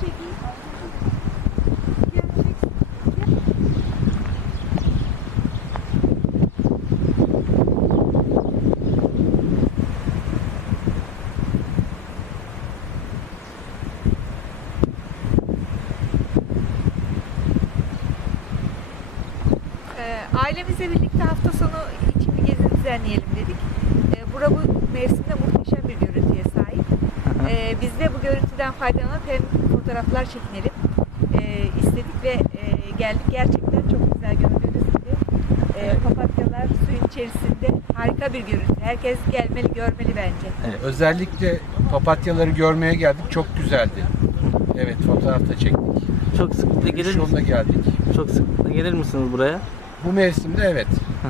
çekeyim. ailemizle birlikte hafta sonu için bir gezi düzenleyelim dedik. E, bura bu mevsimde muhteşem bir görüntüye sahip. E, biz de bu görüntü görüntüden faydalanıp hem fotoğraflar çekinelim ee, istedik ve e, geldik. Gerçekten çok güzel gördüğünüz gibi. Ee, papatyalar suyun içerisinde harika bir görüntü. Herkes gelmeli, görmeli bence. Evet, özellikle papatyaları görmeye geldik. Çok güzeldi. Evet fotoğrafta çektik. Çok sıklıkla Yürüyüş gelir yoluna misiniz? geldik. Çok sıklıkla gelir misiniz buraya? Bu mevsimde evet. Hı.